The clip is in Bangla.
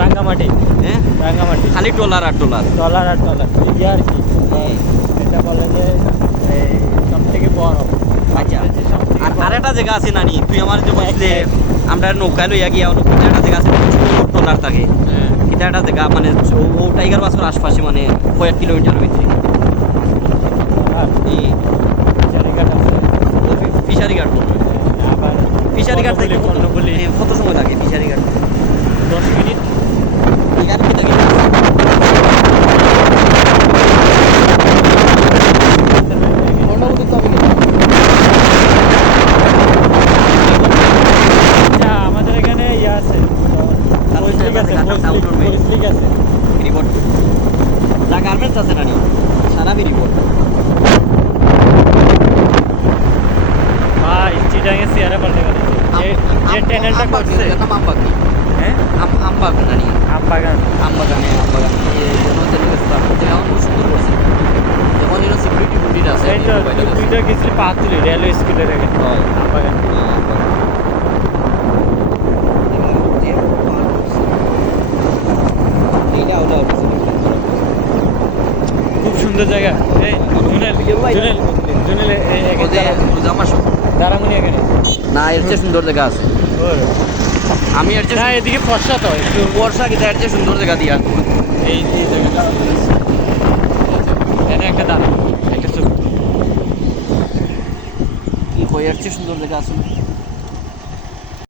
রাঙ্গামাটি। হ্যাঁ রাঙ্গামাটি খালি ট্রলার আর ট্রলার। ট্রলার আর ট্রলার ঠিকই আর কি। এটা বলে যে সব থেকে বড়। আচ্ছা আর আরেকটা জায়গা আছে নানি, তুই আমার যে বলছিলে এক। আমরা নৌকায় লইয়া গিয়া অন্য কোথাও একটা জায়গা আছে ট্রলার থাকে, এটা একটা জায়গা মানে ও টাইগার বাসের আশপাশে মানে কয়েক কিলোমিটার ভিতরে এই ফিশারিঘাট আছে। ফিশারি ঘাট বলবে। আবার ফিশারি ঘাট থেকে কর্ণফুলি কত সময় লাগে ফিশারি ঘাট? 10 মিনিট। এখানে কি থাকে? আচ্ছা আমাদের এখানে ইয়ে আছে, পরিশ্লিক আছে, পরিশ্লিক আছে। রিপোর্ট যা গার্মেন্টস আছে নানি সারাবি রিপোর্ট। ভাই চিটাঙে চেয়ারে পাল্টে গেছে যে চ্যানেলটা করছে। আমবাগান হ্যাঁ আমবাগান নানি আমবাগান। আমবাগানে আমবাগান যেমন খুব সুন্দর করছে, যেমন যেন সিকিউরিটি ফুটির আছে। এই তো দুইটা গেছিল পাতুলি রেলওয়ে স্কুলের এখানে আমবাগান। খুব সুন্দর জায়গা। এই জুনেল জুনেল জুনেল দারামুনি এখানে না এর চেয়ে সুন্দর জায়গা আছে। আমি এর না চেয়ে এদিকে ফর্সা তো একটু বর্ষা কিন্তু এর চেয়ে সুন্দর জায়গা দিয়া এই জায়গাটা এখানে একটা দাঁড়ানো একটা চোখ কি কই এর চেয়ে সুন্দর জায়গা আছে না?